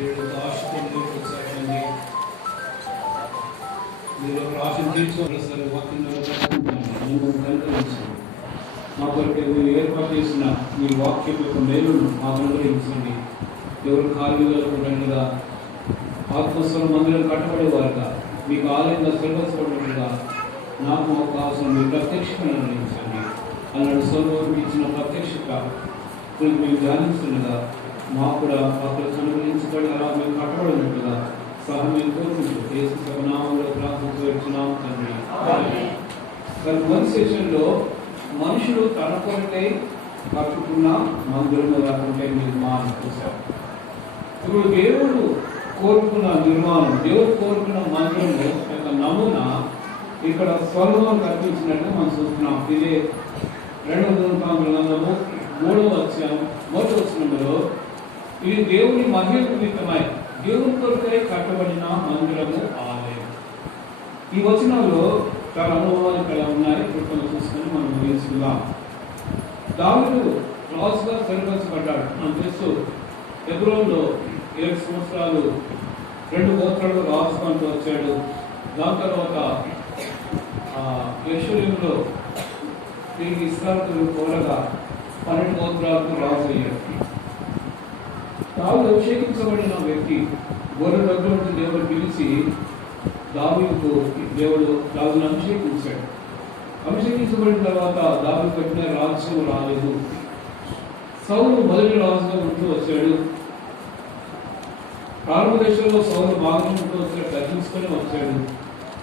మీరు ఆశతో వచ్చారండి. మీరు ఆశను తీర్చుకోవాలి సార్. వాక్యంలో కనుకరించండి. మా కొరకు మీరు ఏర్పాటు చేసిన మీ వాక్యం యొక్క మేలును మాకు అనుగ్రహించండి. ఎవరు కార్మికులుగా ఆత్మస్వరం మందిరం కట్టబడేవారుగా మీకు ఆలయంగా స్థిరపరచబడినట్టుగా నాకు కావాల్సిన మీ ప్రత్యక్షతను అనుగ్రహించండి. అన్నాడు సోదరుడికి ఇచ్చిన ప్రత్యక్షత మేము ధ్యానిస్తుండగా మాకు కూడా అక్కడ అనుగ్రహించబడి అలా మేము కట్టబడినట్టుగా సహాయం కోరుకుంటూ యేసు నామములో ప్రార్థించి వచ్చున్నాం తండ్రి. కానీ వన్ సెషన్లో మనుషులు తన కొరకై కట్టుకున్న మందిరం రాకుంటే నిర్మాణం చేశారు. ఇప్పుడు దేవుడు కోరుకున్న నిర్మాణం, దేవుడు కోరుకున్న మందిరంలో యొక్క నమూనా ఇక్కడ సొలొమోను కల్పించినట్టు మనం చూస్తున్నాం. ఇదే 2వ దినవృత్తాంతము 3వ అధ్యాయం 1వ వచనంలో ఇది దేవుని మహిమ నిమిత్తమై దేవుని కొరకై కట్టబడిన మందిరము ఆలయం. ఈ వచనంలో చాలా అనుభవాలు ఇక్కడ ఉన్నాయి. ఇప్పుడు చూసుకొని మనం తెలుసుకుందాం. దావీదు రాజుగా స్థిరపరచబడ్డాడు. మనం తెలుసు హెబ్రోనులో 7 సంవత్సరాలు 2 గోత్రాలు రాజుగా అంటూ వచ్చాడు. దాని తర్వాత యెరూషలేములో తిరిగి ఇశ్రాయేలు కోరగా 12 గోత్రాలకు రాజు అయ్యాడు. దావీదు అభిషేకించబడిన వ్యక్తి గొర్రె దగ్గర నుంచి దేవుడు పిలిచి దావీదుకు దావీదును అభిషేకించాడు. అభిషేకించబడిన తర్వాత దావీదు కట్టిన రాజ్యం రాలేదు. సౌలు మొదటి రాజుగా ఉంటూ వచ్చాడు. ప్రారంభ దేశంలో సౌలు బాగా ఉంటూ వచ్చాడు, దర్శించుకొని వచ్చాడు.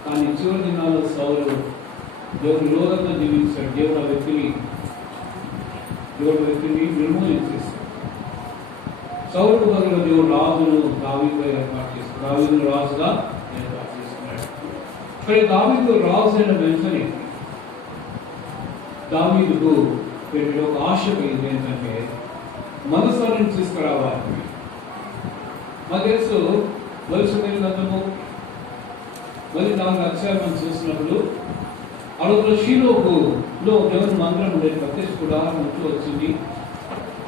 కానీ చివరి దినాల్లో సౌలు దేవుడు విరోధంగా జీవించాడు. దేవుడు ఆ వ్యక్తిని నిర్మూలించేశాడు. సౌలుకు బదులు దేవుడు రాజును దావీదుగా ఏర్పాటు చేశాడు. దావీదును రాజుగా ఏర్పాటు చేసుకున్నాడు. కానీ దావీదు రాజు అయిన వెంటనే దావీదుకు పెట్టిన ఒక ఆశ కలిగింది. ఏంటంటే మనసాన్ని తీసుకురావాలి. మా తెలుసు వలసమైన గ్రంథము 4 అధ్యాయాలు మనం చూసినప్పుడు ఆ రోజులో షీలోలో దేవుని మందిరం ఉండేది. ప్రత్యక్ష గుడారం ఉంటూ వచ్చింది.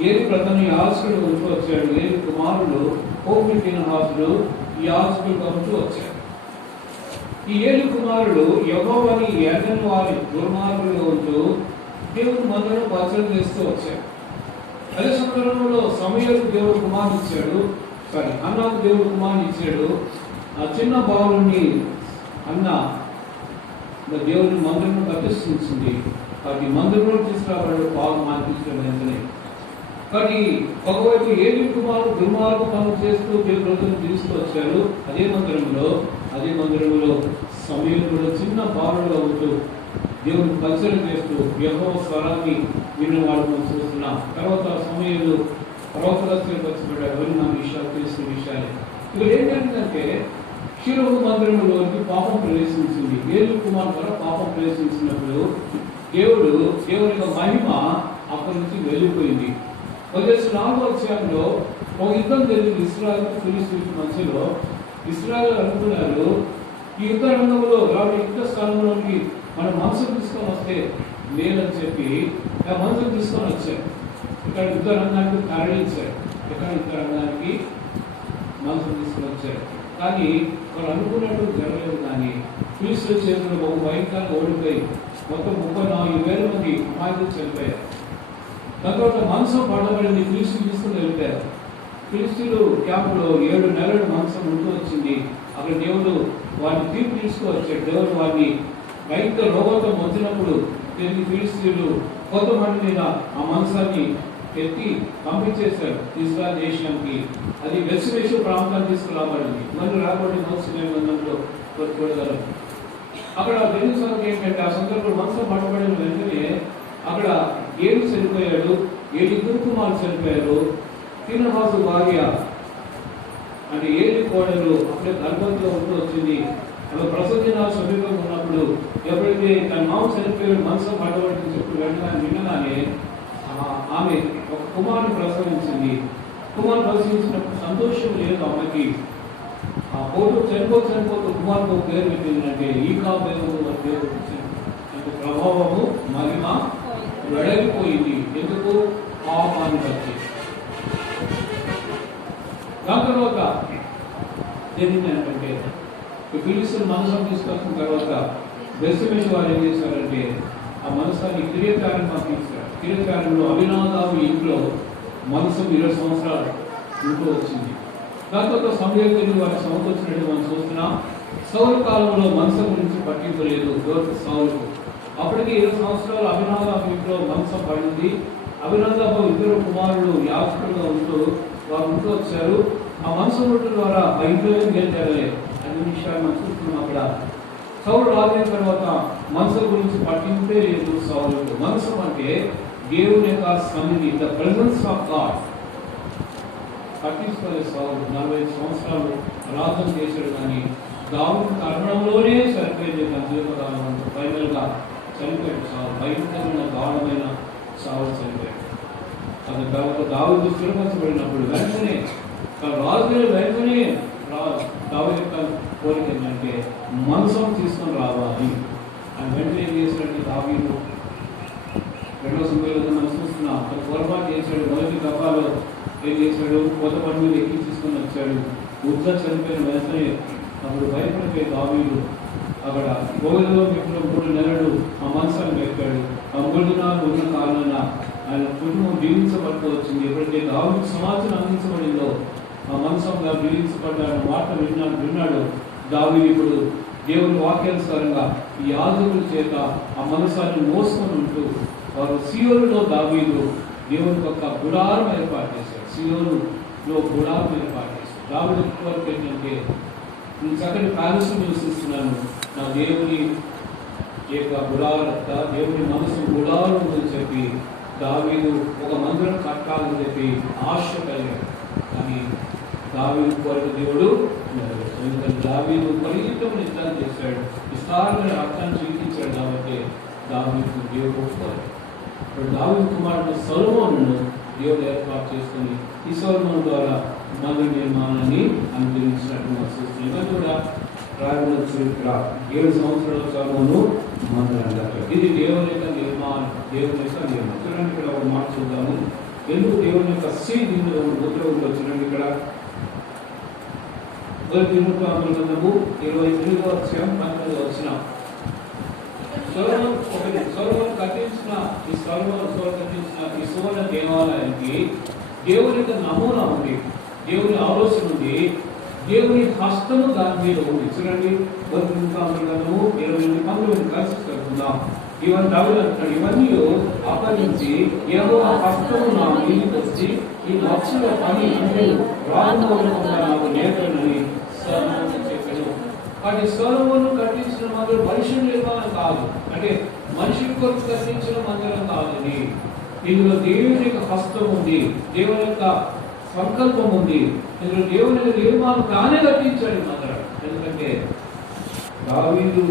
ఏలి ప్రధాని యాజకుడు ఉంటూ వచ్చాడు. ఏలి కుమారుడు హోఫ్ని ఫీనెహాసుడు యాజకుడుగా ఉంటూ వచ్చాడు. ఈ ఏలి కుమారుడు యెహోవాని ఎరగని వారి దుర్మార్గులుగా ఉంటూ దేవుని మందిరం పరిచయం చేస్తూ వచ్చాడు. అదే సందర్భంలో సమూయేలు దేవుడు కుమారుని ఇచ్చాడు. అన్నాకు దేవుడు కుమారుని ఇచ్చాడు. ఆ చిన్న బాలుని అన్న దేవుని మందిరం ప్రతిష్ఠించింది. కాబట్టి మందిరంలో తీసుకురాబడి బాగు మానిపించడం వెంటనే. కానీ ఒకవైపు ఏలి కుమారుడు దుర్మార్గ పనులు చేస్తూ దేవుడు రోజులు జీవిస్తూ వచ్చారు. అదే మందిరంలో సమూయేలు కూడా చిన్న బాలుడుగా ఉంటూ దేవుని పరిచయం చేస్తూ యెహోవా స్వరాన్ని విన్నవాడు మనం చూస్తున్నాం. తర్వాత సమూయేలు ప్రవక్తగా స్థిరపరచబడ్డాడు. ఎవరు మన విషయాలు తెలిసిన విషయాలే. ఇక్కడ ఏం జరిగిందంటే షిలో మందిరంలోకి పాపం ప్రవేశించింది. ఏలి కుమార్ ద్వారా పాపం ప్రవేశించినప్పుడు దేవుని యొక్క మహిమ అక్కడి నుంచి వెళ్ళిపోయింది. 4వ అధ్యాయంలో ఒక యుద్ధం జరిగింది ఇశ్రాయేలు ఫిలిష్తీయుల మధ్యలో. ఇశ్రాయేలు అనుకున్నారు ఈ యుద్ధ రంగంలో యుద్ధ స్థానంలోకి మనం మనసును తీసుకొని వస్తే లేదని చెప్పి ఆ మనసును తీసుకొని వచ్చారు. ఇక్కడ యుద్ధ రంగానికి తరలించారు. ఇక్కడ యుద్ధ రంగానికి మనసును తీసుకొని వచ్చారు. కానీ వాళ్ళు అనుకున్నట్టు జరగలేదు. కానీ ఫిలిష్తీయుల చేతుల్లో ఒక భయంకరంగా ఓడిపోయి మొత్తం 34,000 మంది అమాయకులు చనిపోయారు. దాని తర్వాత మాంసం పడబడింది. ఫిలిష్తీయులు తీసుకుని వెళ్ళిపోయారు. ఫిలిష్తీయులు క్యాంపులో 7 నెలలు మాంసం ఉంటూ వచ్చింది. అక్కడ దేవుడు వారిని తీర్పు తీసుకువచ్చాడు. దేవుడు వారిని భయంకర రోగంతో వచ్చినప్పుడు తిరిగి ఫిలిష్తీయులు కొంతమంది మీద ఆ మాంసాన్ని ఎత్తి పంపించేశారు ఇశ్రాయేలు దేశానికి. అది బెత్షెమెషు ప్రాంతాన్ని తీసుకురాబడింది. మళ్ళీ రాబడి గ్రంథంలో చూడగలరు. అక్కడ తెలుగు ఏంటంటే ఆ సందర్భంలో మనసు పడబడిన వెంటనే అక్కడ ఏడు చనిపోయాడు. 7 కుమారులు చనిపోయారు. ఫీనెహాసు భార్య అంటే ఏలి కోడలు అప్పుడే గర్భంలో ఉంటూ వచ్చింది. ఆమె ప్రసూతినాలు సమీపంగా ఉన్నప్పుడు ఎప్పుడైతే తన మామ చనిపోయాడు మనసు పడబడి చెప్పి వినగానే ఆమె ఒక కుమారుని ప్రసవించింది. కుమారుడు ప్రసవించినప్పుడు సంతోషం లేదు ఆమెకి. ఆ పోటు చనిపోతూ కుమారుడు పేరు పెట్టిందంటే ఈ పేరు పేరు అంటే ప్రభావము మహిమ వెడలిపోయింది. ఎందుకు? పాపాన్ని బట్టి. దాని తర్వాత ఏంటంటే ఈ ఫిలిస్తీన్ మనసం తీసుకొచ్చిన తర్వాత బెత్షెమెషు వారు ఏం చేశారంటే ఆ మనసాన్ని కిరీటకార్యం తీసుకున్నారు. కిరీటకార్యంలో అభినాదాబు ఇంట్లో మనసం 20 సంవత్సరాలు ఇంట్లో వచ్చింది. దాని తర్వాత సమూయేలు వారి సమకూర్చినట్టు మనం చూస్తున్నాం. సౌలు కాలంలో మనసం గురించి పట్టింపు లేదు సౌలుకు. అప్పటికి 20 సంవత్సరాలు అభినాదాబు ఇంట్లో మనసం పడింది. అభినాదాబు 2 కుమారులు యాజకులుగా ఉంటూ వారు ఇంట్లో వచ్చారు. ఆ మనసం ఉండటం ద్వారా ఆ ఇంట్లో గెలిచారలే అన్ని విషయాలు మనం చూస్తున్నాం. అక్కడ సౌలు రాజైన తర్వాత మనసు గురించి పట్టింపే లేదు సౌలుకు. మనసు అంటే దేవుని యొక్క సన్నిధి, ద ప్రెజెన్స్ ఆఫ్ గాడ్. పట్టించుకోలేదు సౌలు. 45 సంవత్సరాలు రాజ్యం చేశాడు, కానీ దావీదు తరుణంలోనే సరిపోయింది. జీవితకాలం ఫైనల్ గా చనిపోయాడు సావు. భయంకరమైన దారుణమైన సావు చనిపోయాడు. అది తర్వాత దావీదు స్థిరపరచబడినప్పుడు వెంటనే రాజులు వెంటనే దావీదు యొక్క కోరిక ఏంటంటే మనసం తీసుకొని రావాలి అని వెంటనే ఏం చేశాడంటే దావీదు 2వ సమయంలో మనం చూస్తున్నాం. అతను పొరపాటు చేశాడు. మొదటి దఫాలో ఏం చేశాడు, కొత్త పని మీద ఎక్కి తీసుకొని వచ్చాడు. ఉద్ద చనిపోయిన వెంటనే అప్పుడు భయపడిపోయి దావీదు అక్కడ గోవిలో పెట్టిన 3 నెలలు ఆ మనసాన్ని పెట్టాడు. ఆ 3 దినాలు ఉన్న కారణాన ఆయన కుటుంబం దీవించబడుతూ వచ్చింది. ఎప్పుడైతే దావీదు సమాచారం అందించబడిందో ఆ మనసంగా దీవించబడ్డాడు మాట విన్నాడు దావీదు. ఇప్పుడు దేవుని వాక్యానుసారంగా ఈ యాజకుల చేత ఆ మనసాన్ని మోసుకొని ఉంటూ వారు సియోనులో దావీదు దేవుని యొక్క గుడారం ఏర్పాటు చేశాడు. సియోనులో గుడారం ఏర్పాటు చేశాడు. దావీదు వరకు ఏంటంటే నేను చక్కటి ప్యాలెస్ నివసిస్తున్నాను, నా దేవుని యొక్క గుడారత దేవుని మనసు గుడారం అని చెప్పి దావీదు ఒక మందిరం కట్టాలని చెప్పి ఆశ కలిగాడు. కానీ దావీదు కోరిక దేవుడు ఎందుకంటే దావీదు పరిగెత్తడం యుద్ధాన్ని చేశాడు, విస్తారమైన రక్తాన్ని చూపించాడు. కాబట్టి దావీదు దేవుడు ఒప్పుకోలేదు. ఇప్పుడు దావీదు కుమారుడు సొలొమోనును దేవుడు ఏర్పాటు చేసుకుని ఈ సొలొమోను ద్వారా మందిర నిర్మాణాన్ని అనుగ్రహించినట్టు మనం చూస్తున్నాం. ఇవన్నీ కూడా రాయబడిన చరిత్ర. 7 సంవత్సరాల సొలొమోను మందిరం కట్టాడు. ఇది దేవుని యొక్క నిర్మాణం. దేవుని యొక్క నిర్మాణం చూడండి. ఇక్కడ ఒక మాట చూద్దాము. ఎందుకు దేవుని యొక్క సీడ్ ఇందులో ఉద్యోగంలో చూడండి. ఇక్కడ 28వ అధ్యాయం 19వ వచనం. సొలొమోను కట్టించిన ఈ సువర్ణ దేవాలయానికి దేవుని యొక్క నమూనా ఉంది, దేవుని ఆలోచన ఉంది, దేవుని హస్తము దాని మీద ఉంది. చూడండి 28 కలిసి చదువుకుందాం. ఇవన్నీ అప్పగించి యెహోవా హస్తము నా మీదకి వచ్చి ఈ లక్షల పని రాకుండా నాకు నేర్పనని సొలొమోను చెప్పాడు. కానీ సొలొమోను కట్టించిన మందిరం మనిషి నిర్మాణం కాదు, అంటే మనిషి కొరకు కట్టించిన మందిరం కాదని. ఇందులో దేవుని యొక్క హస్తం ఉంది, దేవుని యొక్క సంకల్పం ఉంది. ఇందులో దేవుని యొక్క నిర్మాణం తానే కట్టించాడు మందిరం. ఎందుకంటే దావీదు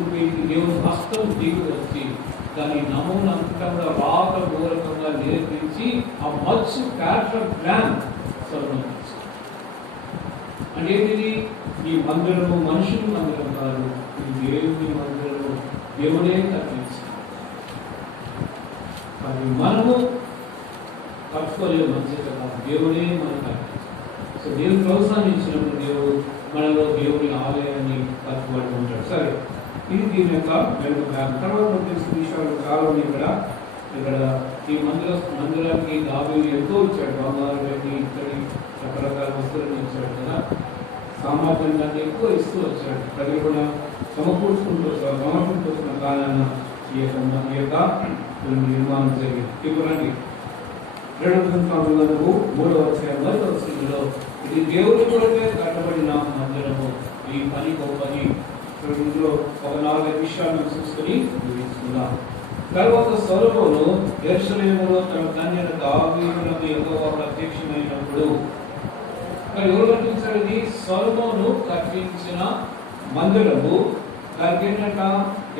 దేవుని హస్తం దిగి వచ్చి దాని నమూనా అంతా కూడా రాత మూలకంగా నేర్పించి ఆ మచ్చు క్యారెక్టర్ ప్లాన్ సొలొమోను అంటే ఏంటిది? ఈ మందిరము మనుషుల మందిరం కాదు, ఇది దేవుని మందిరము, దేవుడే కట్టించాడు. అది మనము కట్టుకోలేము, మంచిది కాదు, దేవుడే మనం కట్టించాడు. సో దేవుని ప్రోత్సాహించినప్పుడు దేవుడు మనలో దేవుని ఆలయాన్ని కట్టుబడి ఉంటాడు. సరే, ఇది దీని యొక్క వెనుక తర్వాత తెలిసిన విషయాలు చాలా ఉన్నాయి. ఇక్కడ ఈ మందిరానికి దావీదు ఎంతో ఇచ్చాడు. బంగారు పెట్టి ఇక్కడి రకరకాల వస్తువులను ఇచ్చాడు కదా, సామర్థ్యం కంటే ఎక్కువ ఇస్తూ వచ్చాడు. ప్రజలు కూడా సమర్పించుకుంటున్న కాలాన ఈ యొక్క నిర్మాణం జరిగింది. ఇప్పుడు 2 అధ్యాయంలో ఇది దేవుని కొరకే కట్టబడిన మందిరము, ఈ పని గొప్పని. ఇందులో ఒక 4-5 విషయాలను చూసుకుని ముగించుకుందాం. తర్వాత సొలొమోను యెరూషలేములో తన కన్యను దావీదునకు యెహోవా ప్రత్యక్షమైనప్పుడు ఎవరు కట్టించారు? ఇది సొలొమోను కట్టించిన మందిరము. దానికి ఏంటంట,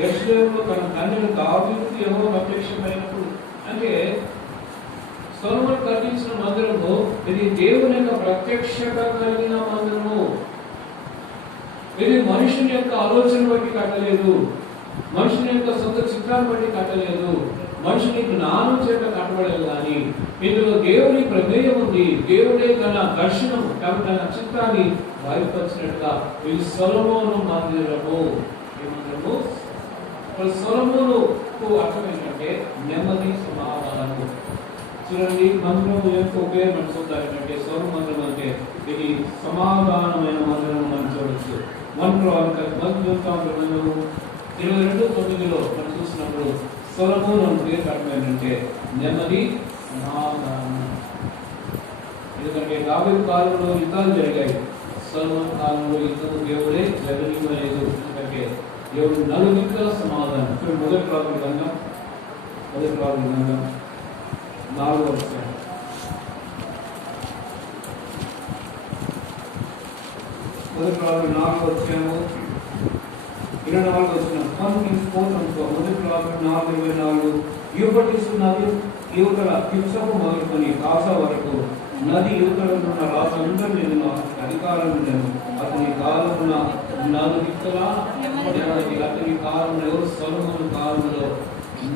యెరూషలేములో తన కన్యను దావీదుకు యెహోవా ప్రత్యక్షమైనప్పుడు అంటే సొలొమోను కట్టించిన మందిరము ఇది దేవుని యొక్క ప్రత్యక్షత కలిగిన మందిరము. ఇది మనుషుని యొక్క ఆలోచన బట్టి కట్టలేదు, మనుషుని యొక్క సొంత చిత్రాన్ని బట్టి కట్టలేదు. మనుషుని జ్ఞానం చేత కట్టబడదు కానీ ఇందులో దేవుని ప్రమేయం ఉంది. దేవుడే తన దర్శనం తన చిత్తాన్ని బయలుపరిచినట్టుగా ఇది సొలొమోను మందిరము. ఏ మందిరము? సొలొమోనుకు అర్థం ఏంటంటే నెమ్మది, సమాధానము. చూడండి, మందిరం యొక్క ఉపయోగం చూద్దామంటే సొలొమోను మందిరం అంటే ఇది సమాధానమైన మందిరం మనం చూడొచ్చు. 22:9 మనం చూసినప్పుడు సొలొమోను పేరు ఏంటంటే నెమ్మది, సమాధానం. ఎందుకంటే దావీదు కాలంలో యుద్ధాలు జరిగాయి, సొలొమోను కాలంలో యుద్ధము దేవుడే జరగలేదు. ఎందుకంటే దేవుడు నలుదిక్కుల సమాధానం. మొదటి రాజుల గ్రంథం 4వ అధ్యాయం. మొదటి రాజుల 4వ అధ్యాయము 24వ వచనం. 1:4 మొదటి రాజుల 4:24 యూఫ్రటీసు నది యువతల కిప్సకు మొదలుకొని కాసా వరకు నది యువతలున్న రాజులందరి మీద అధికారం ఉండను. అతని కాలమున నలుదిక్కుల అతని కాలంలో ఎవరు? సొలొమోను కాలంలో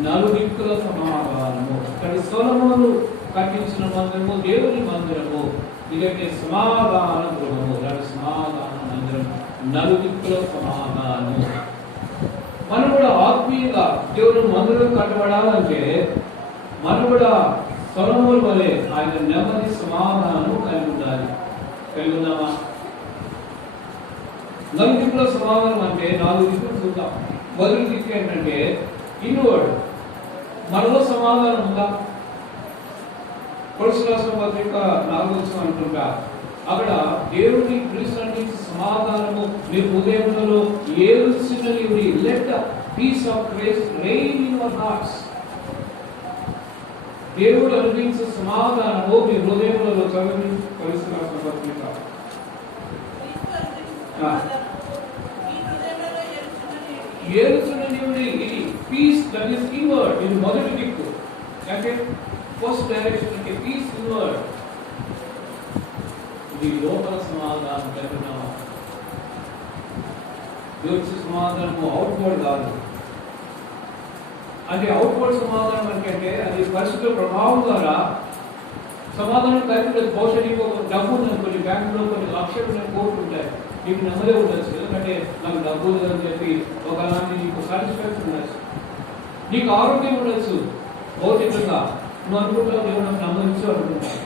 నలుదిక్కుల సమాధానము. ఇక్కడ సొలొమోను కట్టించిన మందిరము దేవుని మందిరము. ఇదైతే సమాధాన గృహము, సమాధాన మందిరం, నలుదిక్కుల సమాధానము. మనం కూడా ఆత్మీయంగా దేవుని మందిరం కట్టబడాలంటే మనం కూడా సొలొమోను వలె ఆయన నెమ్మది, సమాధానము కలిగి ఉండాలి. కలిగి ఉన్నామా? నలుదిక్కుల సమాధానం అంటే 4 దిక్కులు చూద్దాం. మొదటి దిక్కు ఏంటంటే ఇన్వర్డ్. మనలో సమాధానం ఉందా? కొలస్సీ రాసిన పత్రిక 4వ వచనం అనుకుంటా, అక్కడ దేవుని క్రీస్తు సమాధానము మీ హృదయములలో ఏలుచున్నది. Let the peace of Christ reign in your hearts. దేవుడు అనుగ్రహించే సమాధానము మీ హృదయములలో. చదవండి కొలస్సీ రాసిన పత్రిక. ఏలుచున్నది ఇది పీస్ దట్ ఈస్ ఇన్వర్డ్. ఇది మొదటి దిక్కు. అంటే ఫస్ట్ డైరెక్షన్ అంటే పీస్ ఇన్వర్డ్. ఇది లోపల సమాధానం కలిగినామా? దేవుడి సమాధానము అవుట్వర్డ్ కాదు. అంటే అవుట్వర్డ్ సమాధానం అంటే అది పరిస్థితుల ప్రభావం ద్వారా సమాధానం కలిగి పోషణకు డబ్బు కొన్ని బ్యాంకులో కొన్ని లక్షలు కోట్లు ఉంటాయి. నీకు నెమ్మదే ఉండొచ్చు, ఎందుకంటే నాకు డబ్బు లేదని చెప్పి ఒకలాంటి నీకు సాటిస్ఫాక్షన్ ఉండొచ్చు. నీకు ఆరోగ్యం ఉండొచ్చు, భౌతికంగా నువ్వు అనుకుంటావు దేవుడు నాకు నమ్మచ్చు అనుకుంటావు.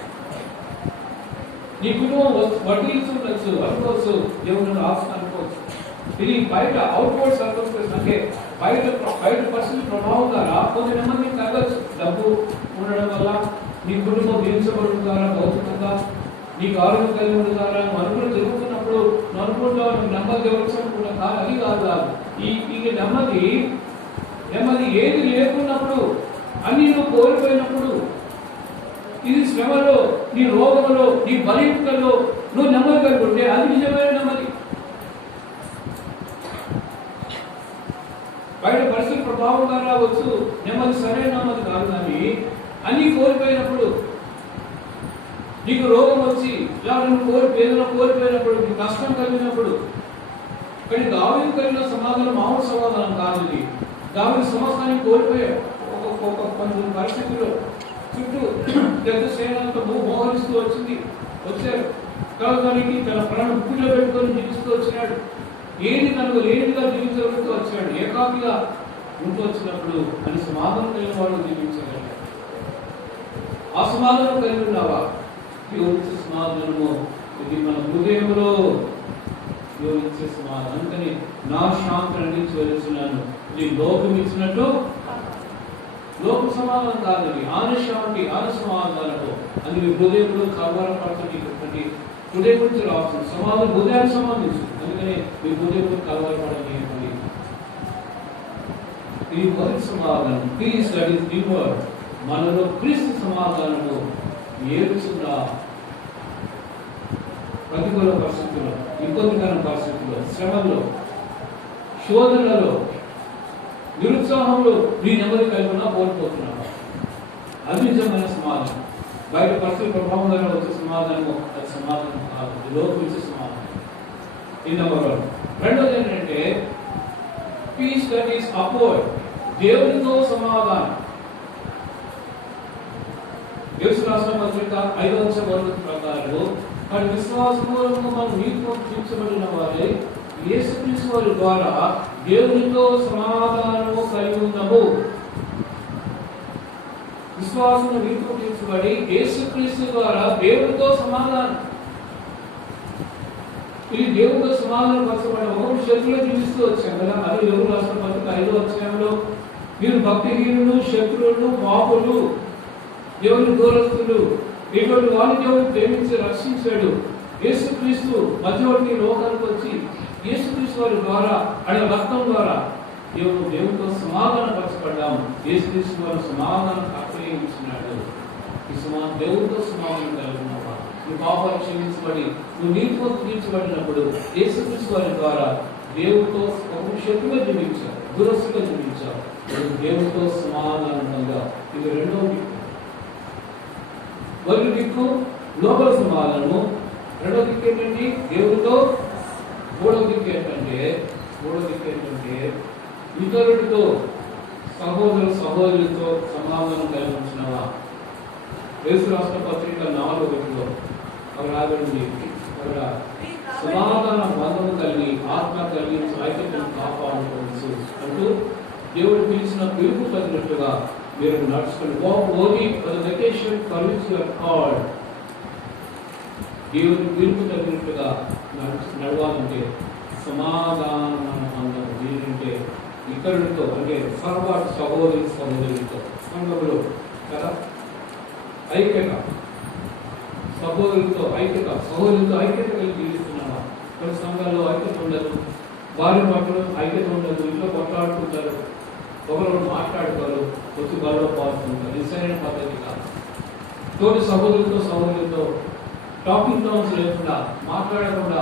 నీ కుటుంబం వడ్డీలు ఉండొచ్చు, అనుకోవచ్చు దేవుడు నన్ను ఆస్తి అనుకోవచ్చు. ఇది బయట అవుట్వర్డ్ సర్కమ్స్టెన్స్ అంటే బయట పరిస్థితి ప్రభావం ద్వారా కొంత నెమ్మది తగ్గచ్చు. డబ్బు ఉండడం వల్ల నీ కుటుంబం దీవించబడడం ద్వారా భౌతికంగా నీకు ఆరోగ్యం కలిగి ఉండడం ద్వారా నువ్వు అనుకుని జరుగుతున్నప్పుడు నువ్వు అనుకుంటావు నువ్వు నెమ్మది దేవుడు అనుకున్నా కాదు. అది కాదు. ఈ నెమ్మది ఏది లేకున్నప్పుడు, అన్ని నువ్వు కోల్పోయినప్పుడు, ఇది శ్రమలో, నీ రోగంలో, నీ బలహీనతలో నువ్వు నెమ్మది కలిగి ఉంటే అది నిజమైన నెమ్మది. బయట పరిస్థితి ప్రభావం ద్వారా వచ్చు నెమ్మది సరైన నెమ్మది కాదు. కానీ అన్ని కోల్పోయినప్పుడు, నీకు రోగం వచ్చి ఇలా నువ్వు ఏదైనా కోల్పోయినప్పుడు, నీకు కష్టం కలిగినప్పుడు, కానీ దావీదు కలిగిన సమాధానం మామూలు సమాధానం కాదు. ఇది దావీదు సమస్తాన్ని కోల్పోయాడు. కొన్ని పరిస్థితుల్లో చుట్టూ పెద్ద సేనలతో మోహరిస్తూ వచ్చారు. కాలానికి తన ప్రాణం ఉప్పిలో పెట్టుకొని జీవిస్తూ వచ్చినాడు. ఏది తనకు లేనిగా జీవించగలుగుతూ వచ్చాడు. ఏకాకిగా ఉంటూ వచ్చినప్పుడు అని సమాధానం కలిగిన వాడు జీవించగలడు. ఆ సమాధానం కలిగి ఉన్నావా? యోగించే సమాధానము ఇది మన హృదయంలో యోగించే సమాధానం. అందుకని నా శాంతి అందించి వెళ్తున్నాను. ఇది లోకం ఇచ్చినట్టు లోక సమాధానం కాదని ఆనశాంతి ఆనసమాధానము అది మీ హృదయంలో కలవరపడుతుంది. హృదయం గురించి రాస్తుంది సమాధానం హృదయానికి సంబంధించింది. అందుకని మీ హృదయంలో కలవరపడని ఈ మొదటి సమాధానం పీస్ దట్ ఈస్ ఇన్వర్డ్. మనలో క్రీస్తు సమాధానము ఏడుచున్నా ప్రతికూల పరిస్థితుల్లో, ఇబ్బందికర పరిస్థితుల్లో, శ్రమల్లో, శోధనలలో, నిరుత్సాహంలో నీ నెమ్మది కలిగి ఉన్నా కోల్పోతున్నావు. అది నిజమైన సమాధానం. బయట పరిస్థితుల ప్రభావం ద్వారా వచ్చే సమాధానము అది సమాధానం కాదు, లోకి వచ్చే సమాధానం. రెండోది ఏంటంటే పీస్ దట్ ఈస్ అప్వర్డ్. దేవునితో సమాధానం. యేసు రాసిన పత్రిక 5వ అధ్యాయం ప్రకారం కానీ విశ్వాసమూలము మనం నీతితో తీర్చబడిన వారై యేసుక్రీస్తు వారి ద్వారా దేవునితో సమాధానము కలిగి ఉన్నాము. విశ్వాసము నీతితో తీర్చబడి యేసుక్రీస్తు ద్వారా దేవునితో సమాధానం. ఇది దేవునితో సమాధానం పరచబడి ఒకరు శత్రువులు జీవిస్తూ వచ్చాం కదా. అది యోబు రాసిన పత్రిక 5వ అధ్యాయంలో మీరు భక్తిహీనులు, శత్రువులు, పాపులు, దేవుని దూరస్తులు, ఇటువంటి వారిని దేవుడు ప్రేమించి రక్షించాడు. యేసుక్రీస్తు మధ్యవర్తి లోకానికి వచ్చి యేసుక్రీస్తు వారి ద్వారా ఆయన రక్తం ద్వారా దేవునితో సమాధాన పరచబడ్డాము. యేసుక్రీస్తు వారి సమాధానం ఆశ్రయించినాడు. ఈ దేవునితో సమాధానం కలిగినవా? నువ్వు పాపాలు క్షమించబడి నువ్వు నీతితో తీర్చబడినప్పుడు యేసుక్రీస్తు వారి ద్వారా దేవునితో ఒక శత్రువుగా జీవించావు, దురస్తుగా జీవించావు. దేవునితో సమాధానంగా ఇది రెండవ దిక్కు. మొదటి దిక్కు లోపల సమాధానము, రెండవ దిక్కు ఏంటంటే దేవునితో, మూడవ దిక్కు ఏంటంటే ఇతరుడితో, సహోదరులతో సమాధానం కలిగించినవా? యేసు రాష్ట్ర పత్రిక 4:1 అక్కడ రాబడింది. అక్కడ సమాధాన బంధము కలిగి ఆత్మ కలిగించి ఐక్యతను కాపాడుకోవచ్చు అంటూ దేవుడు పిలిచిన పిలుపు తగినట్లుగా మీరు నడుచుకుని దేవుని పిలుపు తగినట్లుగా నడవాలంటే సమాధాన బంధం ఏంటంటే ఇతరులతో, అంటే సహపాటు సహోదరులతో సంఘంలో కదా ఐక్యత, సహోదరులతో ఐక్యత కలిగి జీవిస్తున్నావా? కొన్ని సంఘాల్లో ఐక్యత ఉండదు, భార్య భర్తలు ఐక్యత ఉండదు, ఇంట్లో కొట్లాడుకుంటారు, ఒకరు మాట్లాడుకోరు, వచ్చి గొడవ పాల్చుకుంటారు. ఇది సరైన పద్ధతి కాదు. తోటి సహోదరులతో టాకింగ్ టర్మ్స్ లేకుండా, మాట్లాడకుండా,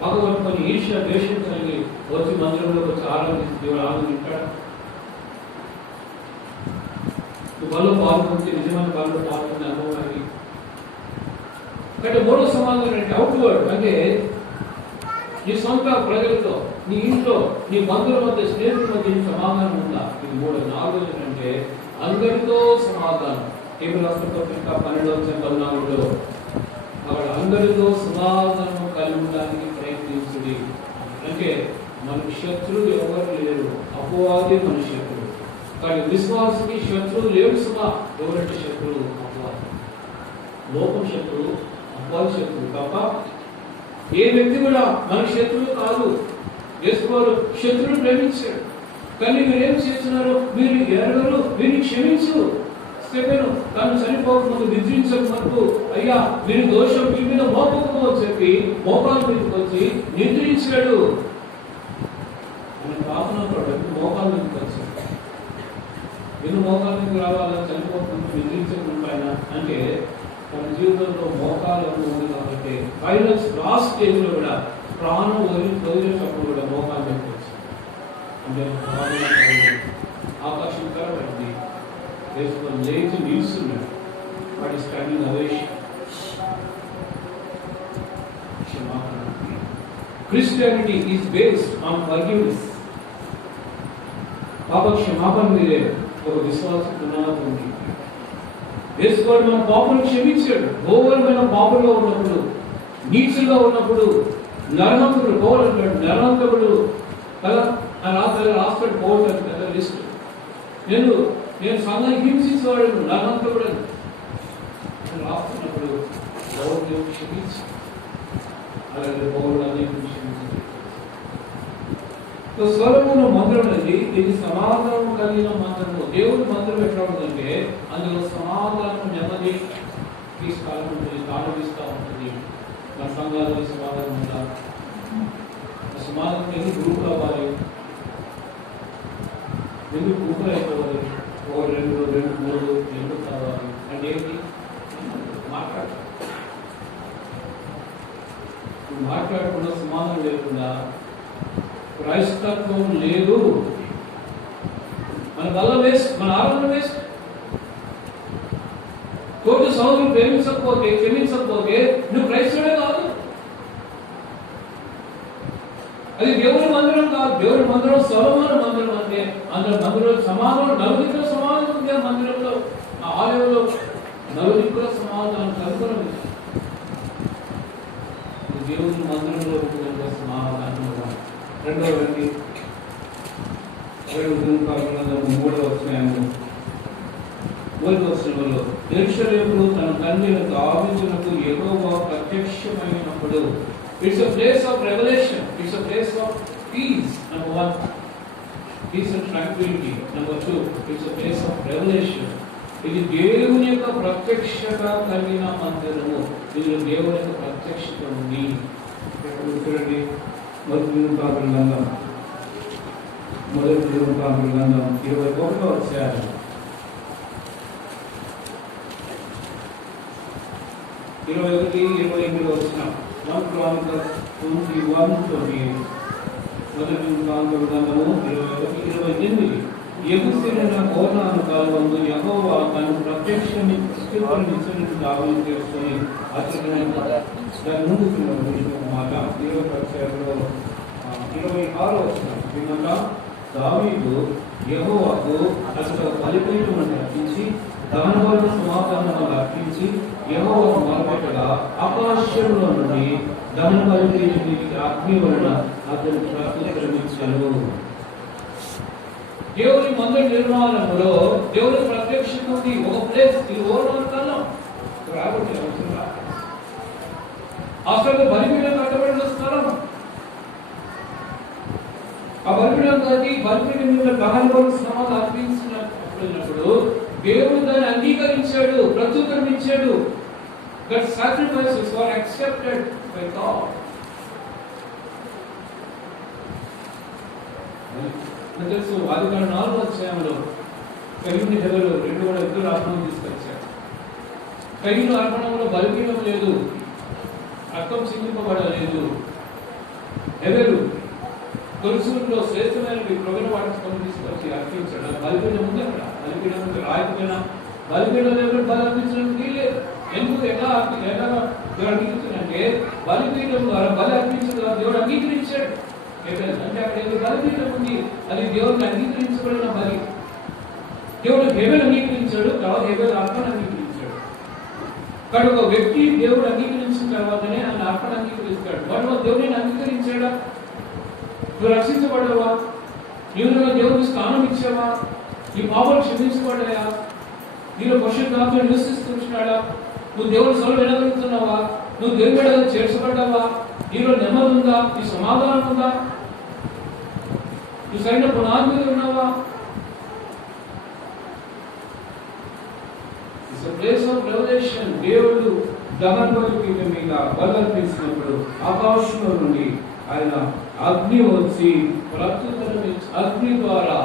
పగబట్టుకొని ఈర్ష్య ద్వేషం కలిగి వచ్చి మందిరంలోకి వచ్చి ఆరాధించి దేవుడు ఆనందించాడు. బలో పాల్గొంటే నిజమైన బలో పాల్గొనే అనుభవం అది. అంటే మూడో సమాధానం అంటే అవుట్వర్డ్, అంటే నీ సొంత ప్రజలతో, నీ ఇంట్లో, నీ బంధువుల మధ్య, స్నేహితుల మధ్య సమాధానం ఉందా? ఇది మూడు. నాలుగోది ఏంటంటే అందరితో సమాధానం. హెబ్రీ రాష్ట్ర పత్రిక 12:14 అక్కడ అందరితో సమాధానం కలిగి ఉండడానికి ప్రయత్నించుడి. అంటే మనకు శత్రువులు ఎవరు లేరు, అపవాది మన శత్రువు. కానీ విశ్వాసకి శత్రువు లేడు సుమా. ఎవరంటే శత్రువు? అపవాది. లోకం శత్రువు, అపవాది శత్రువు తప్ప ఏ వ్యక్తి కూడా మన శత్రువు కాదు. యేసువారు శత్రువును ప్రేమించాడు. కానీ మీరు ఏం చేస్తున్నారు? మీరు ఎరగరు, వీరిని క్షమించు. స్టెఫెను తను చనిపోకముందు నిద్రించకముందు అయ్యా వీరి దోషం మీ మీద మోపకము అని చెప్పి మోకాల మీదకి వచ్చి నిద్రించాడు. ఆయన ప్రార్థన మోకాల మీదకి వచ్చాడు. ఎందుకు మోకాల మీదకి రావాలని చనిపోకముందు నిద్రించకుండా ఆయన అంటే తన జీవితంలో మోకాలు ఉంది కాబట్టి ఫైనల్ లాస్ట్ స్టేజ్ లో కూడా ప్రాణం వదిలేటప్పుడు కూడా మోకాలు మీదకి వచ్చాడు. అంటే ఆకాశం కలబడింది, వేసుకొని లేచి నిలుస్తున్నాడు. వాడి standing aviation. Christianity is based on forgiveness. పాప క్షమాపణ మీదే ఒక విశ్వాసం పునాది ఉంది. యేసువాడు మన పాపను క్షమించాడు. ఘోరమైన పాపంలో ఉన్నప్పుడు, నీచుగా ఉన్నప్పుడు, నరహంతుడు పోవాలంటాడు. నరహంతుడు కదా రాస్తాడు పోవటానికి కదా లిస్ట్. నేను సంఘాన్ని హింసించేవాడు నరహంతుడు రాస్తున్నప్పుడు దేవుడు క్షమించి అలాగే పౌరుడు అనేక క్షమించాడు. సొలొమోను మందిరం అనేది ఇది సమాధానం కలిగిన మందిరము. దేవుడి మందిరం ఎట్లా ఉంటుందంటే అందులో సమాధానం, నెమ్మది తీసుకాలం ఉంటుంది, తాళవిస్తూ ఉంటుంది. మన సంఘాలు సమాధానం ఉందా? సమాధానం ఎందుకు గ్రూపులు అవ్వాలి? ఎందుకు గ్రూపులు అయిపోవాలి? ఒక 2, 3 ఎందుకు కావాలి అంటే ఏంటి? మాట్లాడకుండా సమాధానం లేకుండా క్రైస్తత్వం లేదు. మన వల్ల వేస్ట్, మన ఆరోగ్యం వేస్ట్. తోటి సహోదరులు ప్రేమించకపోతే, క్షమించకపోతే నువ్వు క్రైస్తవుడే కాదు. అది దేవుని మందిరం కాదు. దేవుని మందిరం సొలొమోను మందిరం. అంటే అందులో మందిరంలో సమాధానం, 40 సమాధానం ఉంది ఆ మందిరంలో, ఆ ఆలయంలో. నలుగురిలో సమాధానం కనుగొనదు. దేవుని మందిరంలో సమాధానం. రెండవది 3వ వచనంలో యెరూషలేములో తన తండ్రిని దావీదునకు యెహోవా ప్రత్యక్షమైనప్పుడు, it's a place of revelation, it's a place of peace. Number 1, peace and tranquility. Number 2, it's a place of revelation. ఇది దేవుని యొక్క ప్రత్యక్షత కలిగిన మందిరము. ఇది దేవుని యొక్క ప్రత్యక్షత ఉంది. చూడండి, మొదటి దినవృత్తాంతగ్రంథం 21వ అధ్యాయం 21-28 వచనం. 1 Chronicles 21:28. మొదటి దినవృత్తాంతగ్రంథము 21-28. యెబూసీయుడైన ఓర్నాను కాలమందు యెహోవా తనకు ప్రత్యక్షమిచ్చినట్టు దావీదు చేసుకొని దాని ముందు మాట 26వ వచనం. ఏమన్నా, దావీదు యెహోవాకు అసలు బలిపీఠమును అర్పించి దహనబలి సమాధానములు అర్పించి యెహోవాకు మొరపెట్టగా ఆకాశంలో నుండి దహనబలి పీఠానికి అగ్ని వలన అతను ప్రత్యుత్తరమిచ్చెను. దేవుని మందిర నిర్మాణంలో దేవుని ప్రత్యక్షత ఉంది. ఒక ప్లేస్, ఇది ఓర్నాను కాలం రాబట్టి అవసరం. అసలు బలిపీఠం కట్టబడిన స్థలం. ఆ బలిపీఠం మీద దహనబలి సమాధానం అర్పించినప్పుడు దేవుడు దాన్ని అంగీకరించాడు, ప్రత్యుత్తరం ఇచ్చాడు. That sacrifices were accepted by God. తెలుసు, ఆదికాండం 4వ అధ్యాయంలో కయీను హేబెలు ఇద్దరు అర్పణం తీసుకొచ్చారు. కయీను అర్పణంలో బలిపీఠం లేదు, రక్తం చిందింపబడలేదు. హేబెలు గొలుసులో శ్రేష్టమైన ప్రొగన వాటిని తీసుకొచ్చి అర్పించాడు. బలిపీఠం ఉంది అక్కడ. బలిపీఠం రాయకపోయినా బలిపీఠం ఎవరు బలి అర్పించడానికి వీల్లేదు. ఎందుకు ఎలా దేవుడు అంగీకరించాడంటే బలిపీఠం ద్వారా బలి అర్పించడం దేవుడు అంగీకరించాడు. అంటే అక్కడ ఏదో బలిపీఠం ఉంది, అది దేవుడిని అంగీకరించబడిన బలి. దేవుడు హేబెలు అంగీకరించాడు, తర్వాత హేబెలు అర్పణ అంగీకరించాడు. కానీ ఒక వ్యక్తి దేవుడు అంగీకరించిన తర్వాతనే ఆయన అర్పణ అంగీకరిస్తాడు. వాడు దేవుడిని అంగీకరించాడా? నువ్వు రక్షించబడ్డావా? నీవులో దేవుడికి స్థానం ఇచ్చావా? నీ పాపాలు క్షమించబడ్డాయా? నీలో పరిశుద్ధాత్మ నివసిస్తున్నాడా? నువ్వు దేవుని సొలు వినగలుగుతున్నావా? నువ్వు దేవుని బిడ్డగా చేర్చబడ్డావా? నీలో నెమ్మది ఉందా? నీ సమాధానం ఉందా? నువ్వు సరైన పునాది మీద ఉన్నావా? It's a place of revolution. దేవుడు దహనబలి పీఠం మీద బలర్పించినప్పుడు ఆకాశంలో నుండి ఆయన అగ్ని వచ్చి ప్రత్యుత్తరం అగ్ని ద్వారా